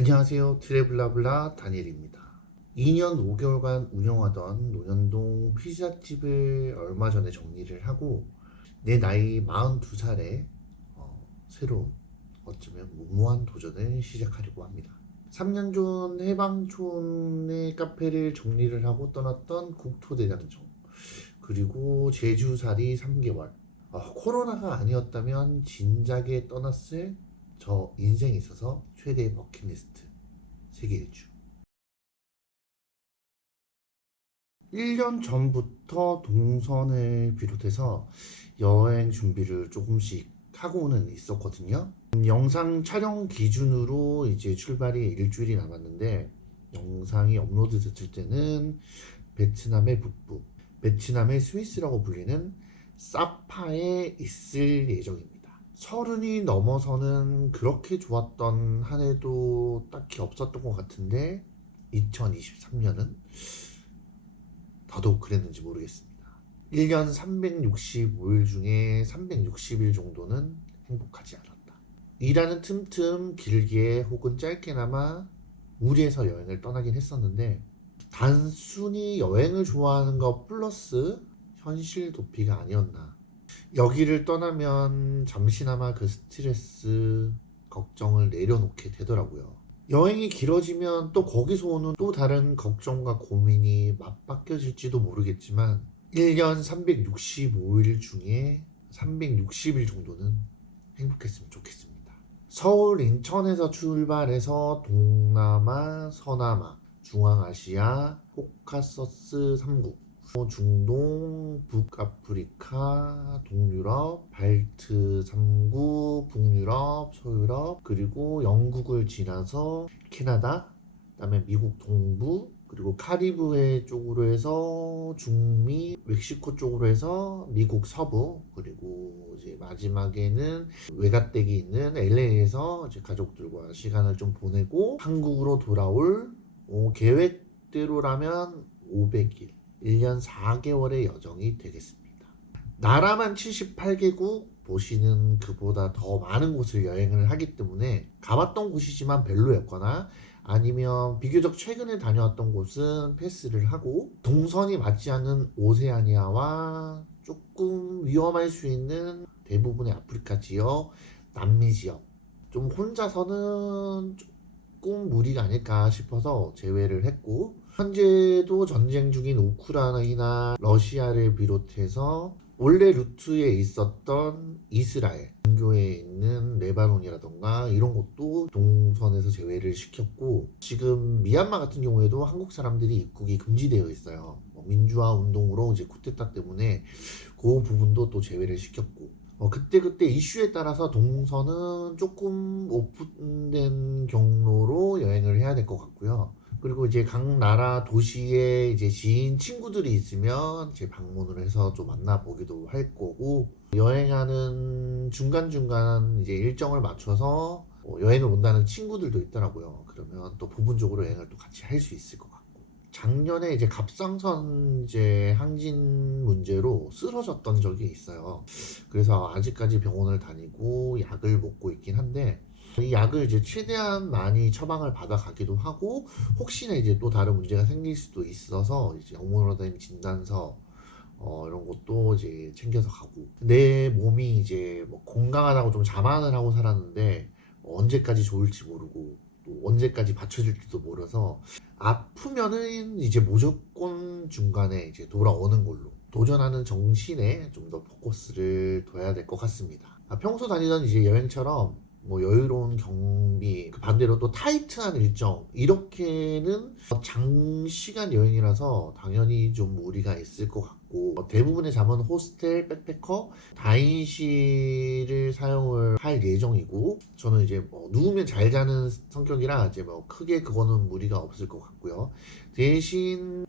안녕하세요. 트래블라블라 다니엘입니다. 2년 5개월간 운영하던 논현동 피자집을 얼마 전에 정리를 하고 내 나이 42살에 새로운 어쩌면 무모한 도전을 시작하려고 합니다. 3년 전 해방촌의 카페를 정리를 하고 떠났던 국토대장정, 그리고 제주살이 3개월. 코로나가 아니었다면 진작에 떠났을 저 인생에 있어서 최대의 버킷리스트 세계 일주. 1년 전부터 동선을 비롯해서 여행 준비를 조금씩 하고는 있었거든요. 영상 촬영 기준으로 이제 출발이 일주일이 남았는데, 영상이 업로드 됐을 때는 베트남의 북부, 베트남의 스위스라고 불리는 사파에 있을 예정입니다. 30이 넘어서는 그렇게 좋았던 한 해도 딱히 없었던 것 같은데 2023년은 더더욱 그랬는지 모르겠습니다. 1년 365일 중에 360일 정도는 행복하지 않았다. 일하는 틈틈 길게 혹은 짧게나마 무리해서 여행을 떠나긴 했었는데, 단순히 여행을 좋아하는 것 플러스 현실 도피가 아니었나. 여기를 떠나면 잠시나마 그 스트레스, 걱정을 내려놓게 되더라고요. 여행이 길어지면 또 거기서 오는 또 다른 걱정과 고민이 맞바뀌어질지도 모르겠지만 1년 365일 중에 360일 정도는 행복했으면 좋겠습니다. 서울 인천에서 출발해서 동남아, 서남아, 중앙아시아, 코카서스 3국, 중동, 북아프리카, 동유럽, 발트 3국, 북유럽, 소유럽, 그리고 영국을 지나서 캐나다, 그다음에 미국 동부, 그리고 카리브해 쪽으로 해서 중미, 멕시코 쪽으로 해서 미국 서부, 그리고 이제 마지막에는 외갓댁이 있는 LA에서 이제 가족들과 시간을 좀 보내고 한국으로 돌아올 계획대로라면 500일, 1년 4개월의 여정이 되겠습니다. 나라만 78개국, 보시는 그보다 더 많은 곳을 여행을 하기 때문에 가봤던 곳이지만 별로였거나 아니면 비교적 최근에 다녀왔던 곳은 패스를 하고, 동선이 맞지 않는 오세아니아와 조금 위험할 수 있는 대부분의 아프리카 지역, 남미 지역, 좀 혼자서는 조금 무리가 아닐까 싶어서 제외를 했고, 현재도 전쟁 중인 우크라이나, 러시아를 비롯해서 원래 루트에 있었던 이스라엘, 근교에 있는 레바논이라던가 이런 곳도 동선에서 제외를 시켰고, 지금 미얀마 같은 경우에도 한국 사람들이 입국이 금지되어 있어요. 민주화 운동으로 이제 쿠데타 때문에 그 부분도 또 제외를 시켰고, 그때그때 이슈에 따라서 동선은 조금 오픈된 경로로 여행을 해야 될 것 같고요. 그리고 이제 각 나라 도시에 이제 지인 친구들이 있으면 제 방문을 해서 좀 만나보기도 할 거고, 여행하는 중간중간 이제 일정을 맞춰서 여행을 온다는 친구들도 있더라고요. 그러면 또 부분적으로 여행을 또 같이 할 수 있을 것 같고. 작년에 이제 갑상선 이제 항진 문제로 쓰러졌던 적이 있어요. 그래서 아직까지 병원을 다니고 약을 먹고 있긴 한데, 이 약을 이제 최대한 많이 처방을 받아가기도 하고, 혹시나 이제 또 다른 문제가 생길 수도 있어서 이제 영문으로 된 진단서 이런 것도 이제 챙겨서 가고, 내 몸이 이제 뭐 건강하다고 좀 자만을 하고 살았는데 언제까지 좋을지 모르고 또 언제까지 받쳐줄지도 모르서, 아프면은 이제 무조건 중간에 이제 돌아오는 걸로 도전하는 정신에 좀 더 포커스를 둬야 될 것 같습니다. 평소 다니던 이제 여행처럼 뭐 여유로운 경비, 그 반대로 또 타이트한 일정, 이렇게는 장시간 여행이라서 당연히 좀 무리가 있을 것 같고, 대부분의 잠은 호스텔, 백패커, 다인실을 사용을 할 예정이고, 저는 이제 뭐 누우면 잘 자는 성격이라 이제 뭐 크게 그거는 무리가 없을 것 같고요. 대신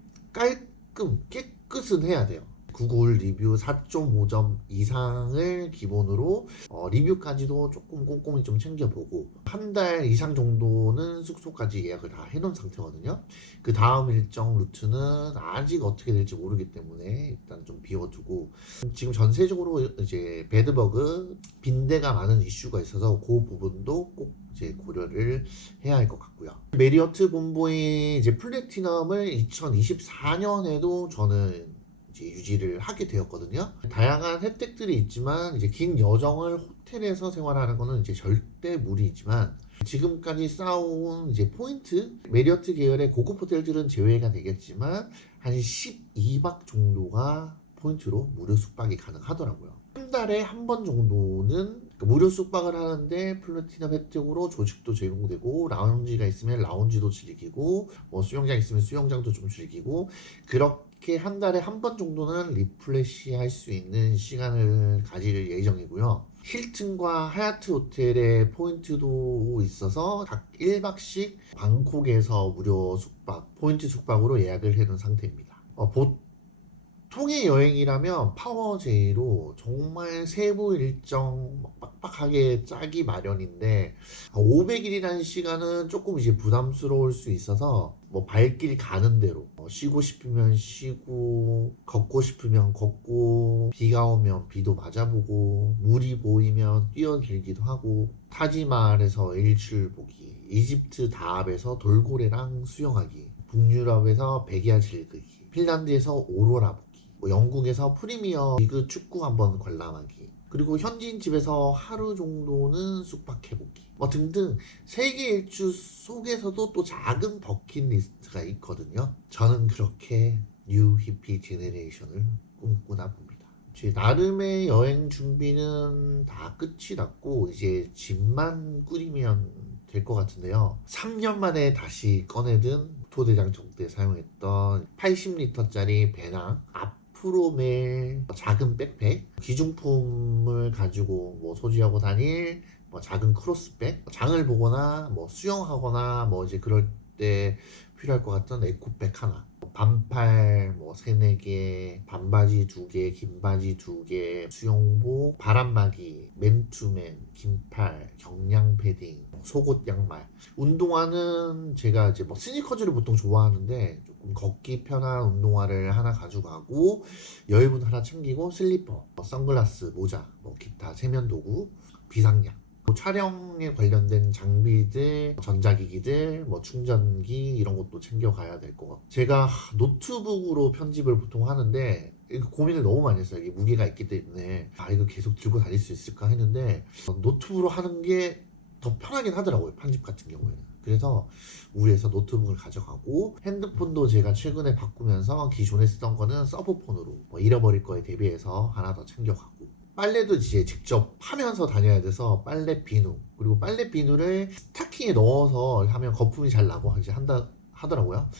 깨끗은 해야 돼요. 구글 리뷰 4.5점 이상을 기본으로 리뷰까지도 조금 꼼꼼히 좀 챙겨보고, 한 달 이상 정도는 숙소까지 예약을 다 해놓은 상태거든요. 그 다음 일정 루트는 아직 어떻게 될지 모르기 때문에 일단 좀 비워두고, 지금 전세적으로 이제 배드버그 빈대가 많은 이슈가 있어서 그 부분도 꼭 이제 고려를 해야 할 것 같고요. 메리어트 본보이 이제 플래티넘을 2024년에도 저는 이제 유지를 하게 되었거든요. 다양한 혜택들이 있지만 이제 긴 여정을 호텔에서 생활하는 거는 이제 절대 무리이지만 지금까지 쌓아온 이제 포인트 메리어트 계열의 고급 호텔들은 제외가 되겠지만 한 12박 정도가 포인트로 무료 숙박이 가능하더라고요. 한 달에 한 번 정도는 무료 숙박을 하는데 플래티넘 혜택으로 조식도 제공되고 라운지가 있으면 라운지도 즐기고 뭐 수영장 있으면 수영장도 좀 즐기고 그렇게 한 달에 한 번 정도는 리프레시 할 수 있는 시간을 가질 예정이고요. 힐튼과 하얏트 호텔의 포인트도 있어서 각 1박씩 방콕에서 무료 숙박, 포인트 숙박으로 예약을 해둔 상태입니다. 보통의 여행이라면 파워제이로 정말 세부 일정 빡빡하게 짜기 마련인데 500일이라는 시간은 조금 이제 부담스러울 수 있어서 뭐 발길 가는 대로 쉬고 싶으면 쉬고 걷고 싶으면 걷고 비가 오면 비도 맞아보고 물이 보이면 뛰어들기도 하고 타지마할에서 일출 보기 이집트 다합에서 돌고래랑 수영하기 북유럽에서 백야 즐기기 핀란드에서 오로라 보기 뭐 영국에서 프리미어 리그 축구 한번 관람하기 그리고 현지인 집에서 하루 정도는 숙박해보기 뭐 등등 세계 일주 속에서도 또 작은 버킷리스트가 있거든요. 저는 그렇게 뉴 히피 제네레이션을 꿈꾸나 봅니다. 제 나름의 여행 준비는 다 끝이 났고 이제 집만 꾸리면 될 것 같은데요. 3년 만에 다시 꺼내든 국토대장정 때 사용했던 80리터짜리 배낭 앞으로 멜 작은 백팩 기중품을 가지고 뭐 소지하고 다닐 뭐 작은 크로스백 장을 보거나 뭐 수영하거나 뭐 이제 그럴 때 필요할 것 같은 에코백 하나 반팔 뭐 3-4개 반바지 2개 긴바지 2개 수영복 바람막이 맨투맨 긴팔 경량 패딩 속옷 양말 운동화는 제가 이제 뭐 스니커즈를 보통 좋아하는데 조금 걷기 편한 운동화를 하나 가져가고 여유분 하나 챙기고 슬리퍼 선글라스 모자 뭐 기타 세면도구 비상약 뭐 촬영에 관련된 장비들, 전자기기들, 뭐 충전기 이런 것도 챙겨가야 될 것 같고 제가 노트북으로 편집을 보통 하는데 이거 고민을 너무 많이 했어요. 이게 무게가 있기 때문에 이거 계속 들고 다닐 수 있을까 했는데 노트북으로 하는 게 더 편하긴 하더라고요. 편집 같은 경우에는. 그래서 우리에서 노트북을 가져가고 핸드폰도 제가 최근에 바꾸면서 기존에 쓰던 거는 서브폰으로 뭐 잃어버릴 거에 대비해서 하나 더 챙겨가고 빨래도 이제 직접 하면서 다녀야 돼서 빨래 비누 그리고 빨래 비누를 스타킹에 넣어서 하면 거품이 잘 나고 이제 한다 하더라고요.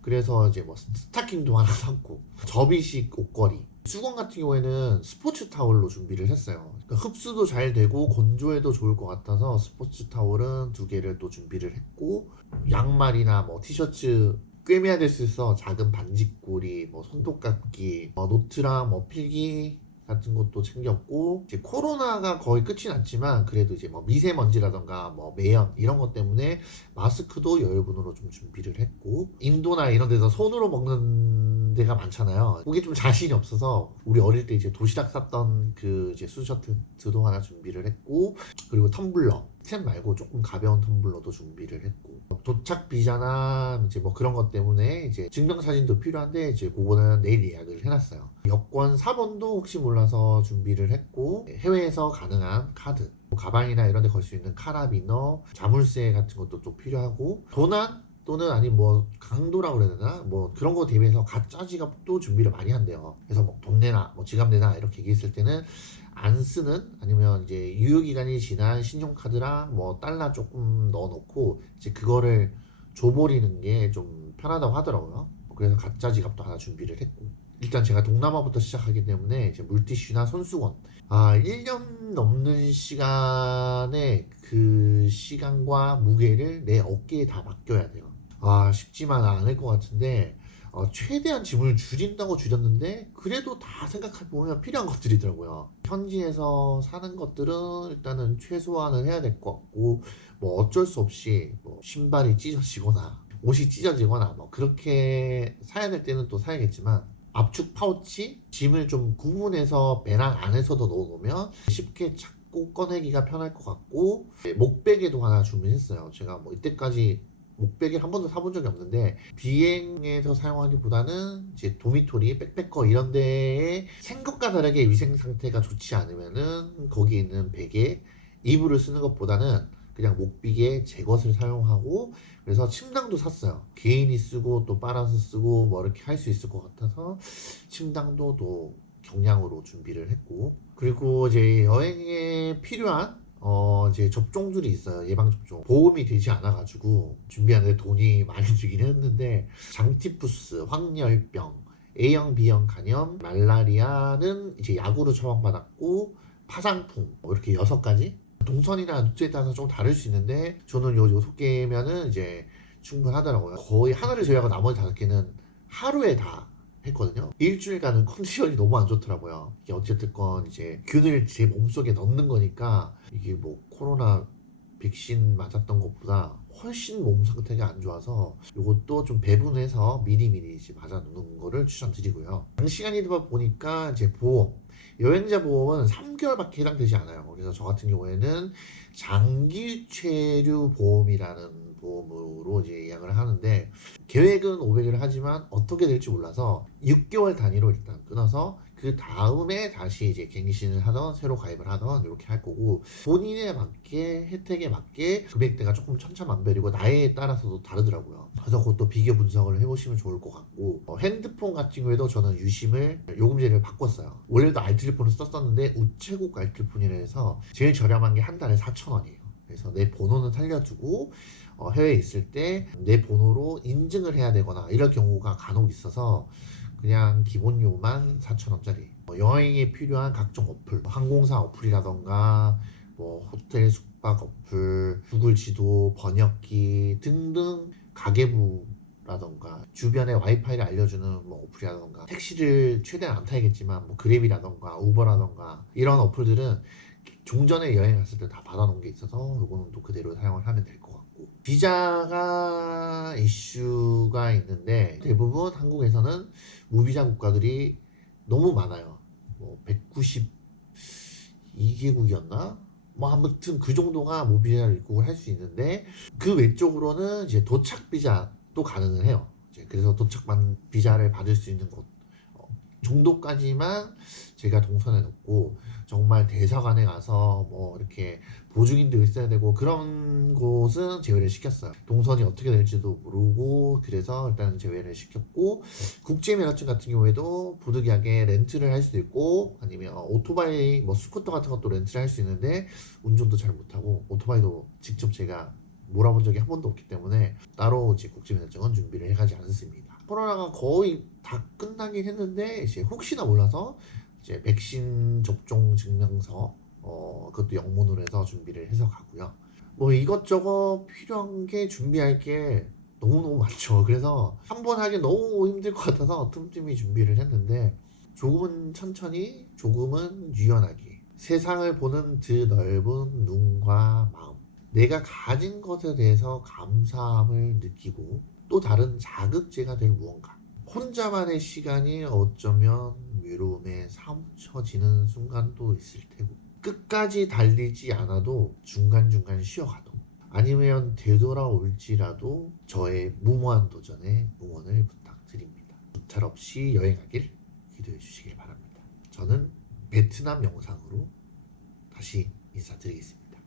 그래서 이제 뭐 스타킹도 하나 샀고 접이식 옷걸이 수건 같은 경우에는 스포츠 타월로 준비를 했어요. 그러니까 흡수도 잘 되고 건조에도 좋을 것 같아서 스포츠 타월은 2개를 또 준비를 했고 양말이나 뭐 티셔츠 꿰매야 될 수 있어 작은 반지꼬리 뭐 손톱깎이 노트랑 뭐 필기 같은 것도 챙겼고 이제 코로나가 거의 끝이 났지만 그래도 이제 뭐 미세먼지라던가 뭐 매연 이런 것 때문에 마스크도 여유분으로 좀 준비를 했고 인도나 이런 데서 손으로 먹는 데가 많잖아요. 그게 좀 자신이 없어서 우리 어릴 때 이제 도시락 쌌던 그 이제 수저트도 하나 준비를 했고 그리고 텀블러 스텐 말고 조금 가벼운 텀블러도 준비를 했고 도착 비자나 이제 뭐 그런 것 때문에 이제 증명사진도 필요한데 이제 그거는 내일 예약을 해놨어요. 여권 4번도 혹시 몰라서 준비를 했고 해외에서 가능한 카드 뭐 가방이나 이런 데 걸 수 있는 카라비너 자물쇠 같은 것도 또 필요하고 도난 또는 아니 뭐 강도라고 그래야 되나 뭐 그런 거 대비해서 가짜 지갑도 준비를 많이 한대요. 그래서 뭐 돈 내놔 뭐 지갑 내놔 이렇게 얘기했을 때는 안 쓰는 아니면 이제 유효기간이 지난 신용카드랑 뭐 달러 조금 넣어놓고 이제 그거를 줘버리는 게 좀 편하다고 하더라고요. 그래서 가짜 지갑도 하나 준비를 했고 일단 제가 동남아부터 시작하기 때문에 이제 물티슈나 손수건 1년 넘는 시간에 그 시간과 무게를 내 어깨에 다 맡겨야 돼요. 쉽지만 않을 것 같은데 최대한 짐을 줄인다고 줄였는데 그래도 다 생각해보면 필요한 것들이더라고요. 현지에서 사는 것들은 일단은 최소화는 해야 될 것 같고 뭐 어쩔 수 없이 뭐 신발이 찢어지거나 옷이 찢어지거나 뭐 그렇게 사야 될 때는 또 사야겠지만 압축 파우치 짐을 좀 구분해서 배낭 안에서도 넣어놓으면 쉽게 꼭 꺼내기가 편할 것 같고, 목베개도 하나 준비했어요. 제가 뭐 이때까지 목베개 한 번도 사본 적이 없는데, 비행에서 사용하기보다는 이제 도미토리, 백패커 이런 데에 생각과 다르게 위생 상태가 좋지 않으면은 거기 있는 베개, 이불을 쓰는 것보다는 그냥 목베개 제 것을 사용하고, 그래서 침낭도 샀어요. 개인이 쓰고 또 빨아서 쓰고 뭐 이렇게 할 수 있을 것 같아서 침낭도 또 경량으로 준비를 했고, 그리고 이제 여행에 필요한 이제 접종들이 있어요. 예방 접종. 보험이 되지 않아 가지고 준비하는데 돈이 많이 들긴 했는데, 장티푸스, 황열병, A형, B형 간염, 말라리아는 이제 약으로 처방받았고, 파상풍 뭐 이렇게 6가지. 동선이나 루트에 따라서 좀 다를 수 있는데 저는 요 6개면은 이제 충분하더라고요. 거의 하나를 제외하고 나머지 5개는 하루에 다 했거든요. 일주일간은 컨디션이 너무 안 좋더라고요. 이게 어쨌든 건 이제 균을 제 몸속에 넣는 거니까 이게 뭐 코로나 백신 맞았던 것보다 훨씬 몸 상태가 안 좋아서 이것도 좀 배분해서 미리미리 이제 맞아 놓는 거를 추천드리고요. 장시간이다 보니까 이제 보험, 여행자 보험은 3개월밖에 해당되지 않아요. 그래서 저 같은 경우에는 장기 체류 보험이라는 보험으로 이제 예약을 하는데, 계획은 500을 하지만 어떻게 될지 몰라서 6개월 단위로 일단 끊어서 그 다음에 다시 이제 갱신을 하던 새로 가입을 하던 이렇게 할 거고, 본인에 맞게 혜택에 맞게 금액대가 조금 천차만별이고 나이에 따라서도 다르더라고요. 그래서 그것도 비교 분석을 해보시면 좋을 것 같고, 핸드폰 같은 경우에도 저는 유심을 요금제를 바꿨어요. 원래도 알뜰폰을 썼었는데 우체국 알뜰폰이라 해서 제일 저렴한 게 한 달에 4,000원이에요. 그래서 내 번호는 살려두고 해외에 있을 때 내 번호로 인증을 해야 되거나 이럴 경우가 간혹 있어서 그냥 기본료만 4,000원짜리. 여행에 필요한 각종 어플, 항공사 어플이라던가 뭐 호텔 숙박 어플, 구글 지도, 번역기 등등, 가계부라던가 주변에 와이파이를 알려주는 뭐 어플이라던가, 택시를 최대한 안 타야겠지만 뭐 그랩이라던가 우버라던가 이런 어플들은 종전에 여행 갔을 때 다 받아놓은 게 있어서 이거는 또 그대로 사용을 하면 될 것 같고, 비자가 이슈가 있는데 대부분 한국에서는 무비자 국가들이 너무 많아요. 뭐 192개국이었나? 뭐 아무튼 그 정도가 무비자를 입국을 할 수 있는데, 그 외쪽으로는 이제 도착 비자도 가능을 해요. 이제 그래서 도착 비자를 받을 수 있는 곳 정도까지만 제가 동선에 넣고, 정말 대사관에 가서 뭐 이렇게 보증인도 있어야 되고 그런 곳은 제외를 시켰어요. 동선이 어떻게 될지도 모르고, 그래서 일단 제외를 시켰고, 국제면허증 같은 경우에도 부득이하게 렌트를 할 수도 있고, 아니면 오토바이 뭐 스쿠터 같은 것도 렌트를 할 수 있는데 운전도 잘 못하고 오토바이도 직접 제가 몰아본 적이 한 번도 없기 때문에 따로 이제 국제면허증은 준비를 해가지 않습니다. 코로나가 거의 다 끝나긴 했는데 이제 혹시나 몰라서 이제 백신 접종 증명서, 그것도 영문으로 해서 준비를 해서 가고요. 뭐 이것저것 필요한 게 준비할 게 너무너무 많죠. 그래서 한 번 하기 너무 힘들 것 같아서 틈틈이 준비를 했는데, 조금은 천천히 조금은 유연하게 세상을 보는 드 넓은 눈과 마음, 내가 가진 것에 대해서 감사함을 느끼고 또 다른 자극제가 될 무언가, 혼자만의 시간이 어쩌면 외로움에 사무쳐지는 순간도 있을 테고, 끝까지 달리지 않아도 중간중간 쉬어가도, 아니면 되돌아올지라도 저의 무모한 도전에 응원을 부탁드립니다. 도탈 없이 여행하길 기도해 주시길 바랍니다. 저는 베트남 영상으로 다시 인사드리겠습니다.